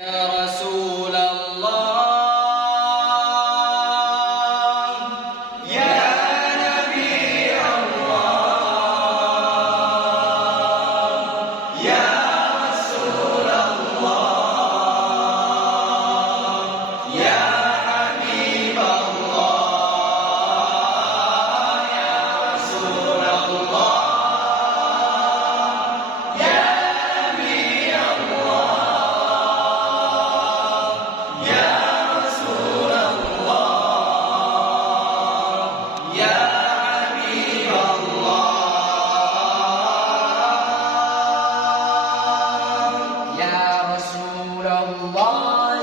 يا رسول الله يا نبي الله يا رسول الله يا حبيب الله يا رسول الله يا نبي الله يا رسول الله يا حبيب الله يا رسول الله